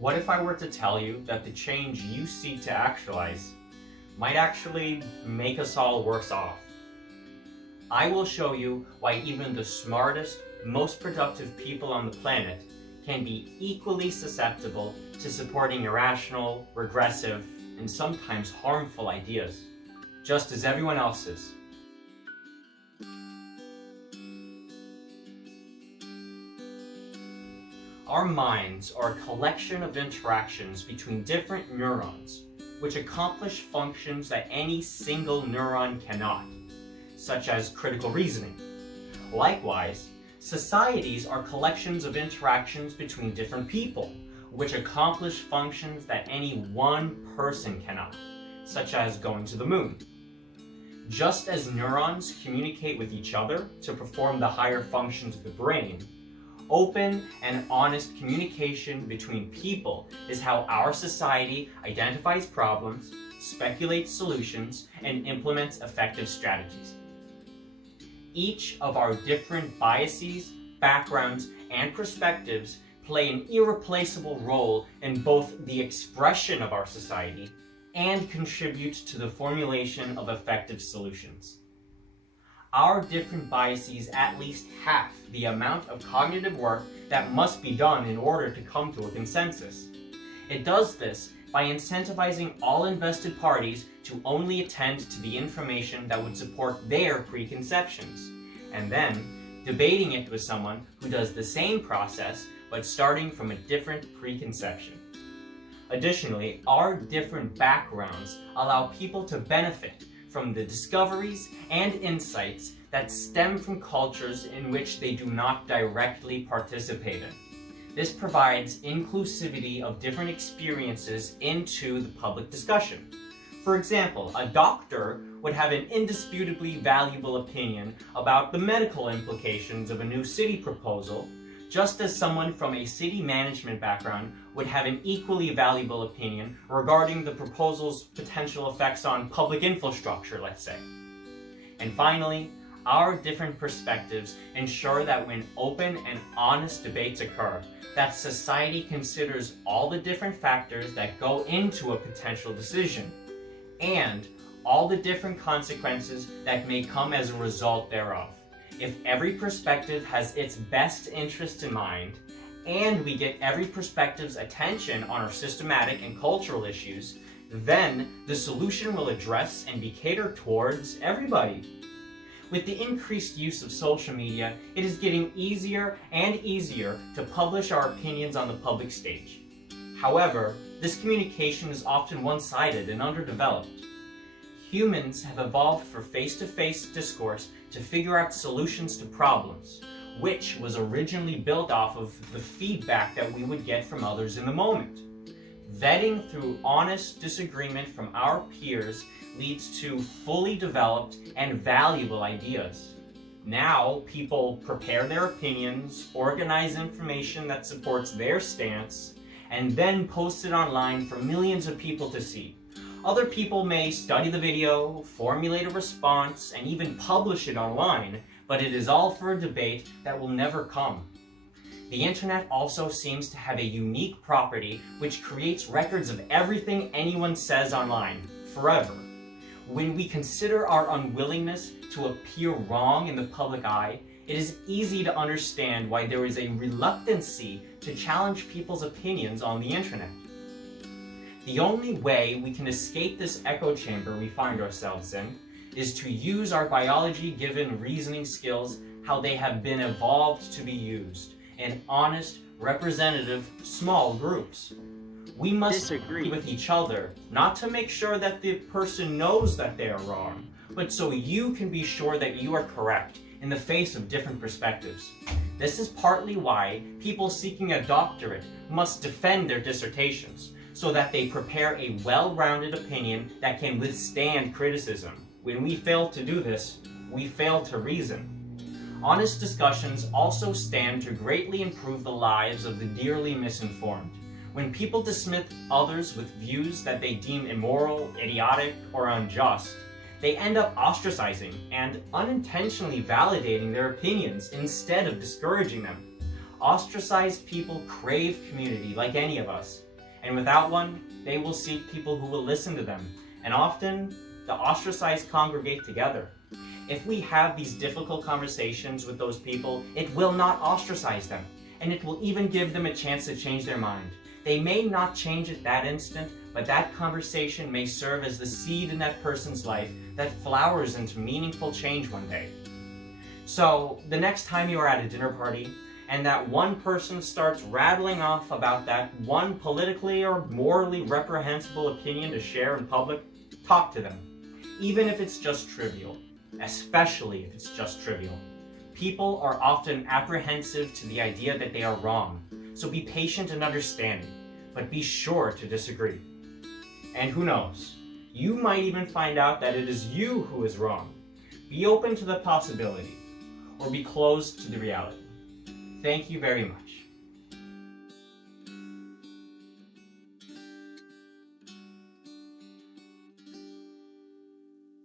What if I were to tell you that the change you seek to actualize might actually make us all worse off? I will show you why even the smartest, most productive people on the planet can be equally susceptible to supporting irrational, regressive, and sometimes harmful ideas, just as everyone else is. Our minds are a collection of interactions between different neurons, which accomplish functions that any single neuron cannot, such as critical reasoning. Likewise, societies are collections of interactions between different people, which accomplish functions that any one person cannot, such as going to the moon. Just as neurons communicate with each other to perform the higher functions of the brain, open and honest communication between people is how our society identifies problems, speculates solutions, and implements effective strategies. Each of our different biases, backgrounds, and perspectives play an irreplaceable role in both the expression of our society and contribute to the formulation of effective solutions. Our different biases at least half the amount of cognitive work that must be done in order to come to a consensus. It does this by incentivizing all invested parties to only attend to the information that would support their preconceptions, and then debating it with someone who does the same process but starting from a different preconception. Additionally, our different backgrounds allow people to benefit from the discoveries and insights that stem from cultures in which they do not directly participate in. This provides inclusivity of different experiences into the public discussion. For example, a doctor would have an indisputably valuable opinion about the medical implications of a new city proposal, just as someone from a city management background would have an equally valuable opinion regarding the proposal's potential effects on public infrastructure, let's say. And finally, our different perspectives ensure that when open and honest debates occur, that society considers all the different factors that go into a potential decision, and all the different consequences that may come as a result thereof. If every perspective has its best interest in mind, and we get every perspective's attention on our systematic and cultural issues, then the solution will address and be catered towards everybody. With the increased use of social media, it is getting easier and easier to publish our opinions on the public stage. However, this communication is often one-sided and underdeveloped. Humans have evolved for face-to-face discourse to figure out solutions to problems, which was originally built off of the feedback that we would get from others in the moment. Vetting through honest disagreement from our peers leads to fully developed and valuable ideas. Now, people prepare their opinions, organize information that supports their stance, and then post it online for millions of people to see. Other people may study the video, formulate a response, and even publish it online, but it is all for a debate that will never come. The internet also seems to have a unique property which creates records of everything anyone says online, forever. When we consider our unwillingness to appear wrong in the public eye, it is easy to understand why there is a reluctancy to challenge people's opinions on the internet. The only way we can escape this echo chamber we find ourselves in is to use our biology-given reasoning skills how they have been evolved to be used in honest, representative, small groups. We must disagree with each other, not to make sure that the person knows that they are wrong, but so you can be sure that you are correct in the face of different perspectives. This is partly why people seeking a doctorate must defend their dissertations, so that they prepare a well-rounded opinion that can withstand criticism. When we fail to do this, we fail to reason. Honest discussions also stand to greatly improve the lives of the dearly misinformed. When people dismiss others with views that they deem immoral, idiotic, or unjust, they end up ostracizing and unintentionally validating their opinions instead of discouraging them. Ostracized people crave community like any of us, And without one, they will seek people who will listen to them. And often, the ostracized congregate together. If we have these difficult conversations with those people, it will not ostracize them, and it will even give them a chance to change their mind. They may not change at that instant, but that conversation may serve as the seed in that person's life that flowers into meaningful change one day. So, the next time you are at a dinner party, and that one person starts rattling off about that one politically or morally reprehensible opinion to share in public, talk to them, even if it's just trivial. Especially if it's just trivial. People are often apprehensive to the idea that they are wrong, so be patient and understanding, but be sure to disagree. And who knows, you might even find out that it is you who is wrong. Be open to the possibility, or be closed to the reality. Thank you very much.